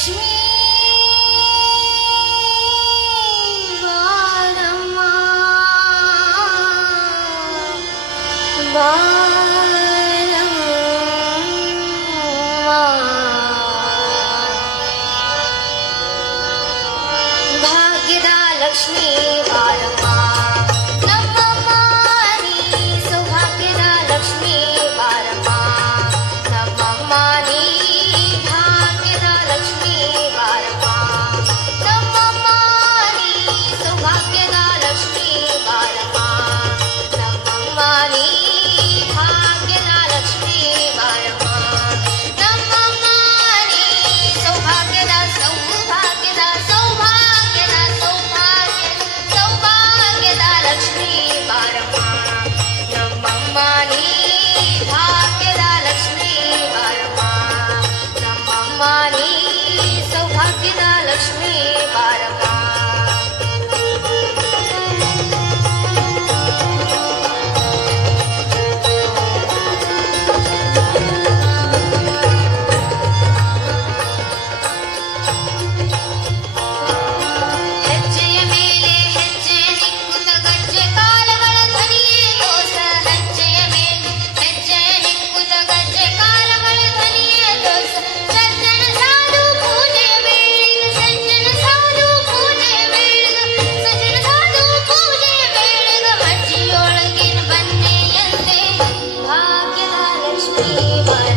ಲಕ್ಷ್ಮೀ ಬಾರಮ್ಮ ಭಾಗ್ಯದ ಲಕ್ಷ್ಮೀ ಬಾರಮ್ಮ ನಮ್ಮಮ್ಮ ನೀ ಸೌಭಾಗ್ಯದ ಲಕ್ಷ್ಮೀ ಬಾರಮ್ಮ ನಮ್ಮಮ್ಮ ನೀ ಭಾಗ್ಯದ ಲಕ್ಷ್ಮೀ ಬಾರಮ್ಮ ನಮ್ಮಮ್ಮ ನೀ ಸೌಭಾಗ್ಯದ ಲಕ್ಷ್ಮೀ ಬಾರಮ್ಮ ನಮ್ಮಮ್ಮ ನೀ ಭಾಗ್ಯದ ಲಕ್ಷ್ಮೀ ಬಾರಮ್ಮ ನಮ್ಮಮ್ಮ ನೀ ಸೌಭಾಗ್ಯದ ಸೌಭಾಗ್ಯದ ಸೌಭಾಗ್ಯದ ಸೌಭಾಗ್ಯದ ಲಕ್ಷ್ಮೀ ಬಾರಮ್ಮ ನಮ್ಮಮ್ಮ ನೀ ಭಾಗ್ಯದ ಲಕ್ಷ್ಮೀ ಬಾರಮ್ಮ ನಮ್ಮಮ್ಮ ನೀ ಸೌಭಾಗ್ಯದ ಲಕ್ಷ್ಮೀ ಬಾರಮ್ಮ ಹೆಜ್ಜೆಯ ಮೇಲೆ ಹೆಜ್ಜೆ ನಿಕ್ಕುತ್ತ ಗಜ್ಜೆ ಕಾಲಗಳ ಧ್ವನಿಯೇ ದೋಸ ಹೆಜ್ಜೆಯ ಮೇಲೆ ಹೆಜ್ಜೆ ನಿಕ್ಕುತ್ತ ಗಜ್ಜೆ ಕಾಲಗಳ ಧ್ವನಿಯೇ ದೋಸ ಸಜ್ಜನ ಸಾಧು ಪೂಜೆಯ ವೇಳೆಗೆ ಸಜ್ಜನ ಸಾಧು ಪೂಜೆಯ ವೇಳೆಗೆ ಸಜ್ಜನ ಸಾಧು ಪೂಜೆಯ ವೇಳೆಗೆ ಮಜ್ಜಿಯೊಳಗಿನ ಬನ್ನೆಯಂತೆ ಭಾಗ್ಯದ ಲಕ್ಷ್ಮೀ ಬಾರಮ್ಮ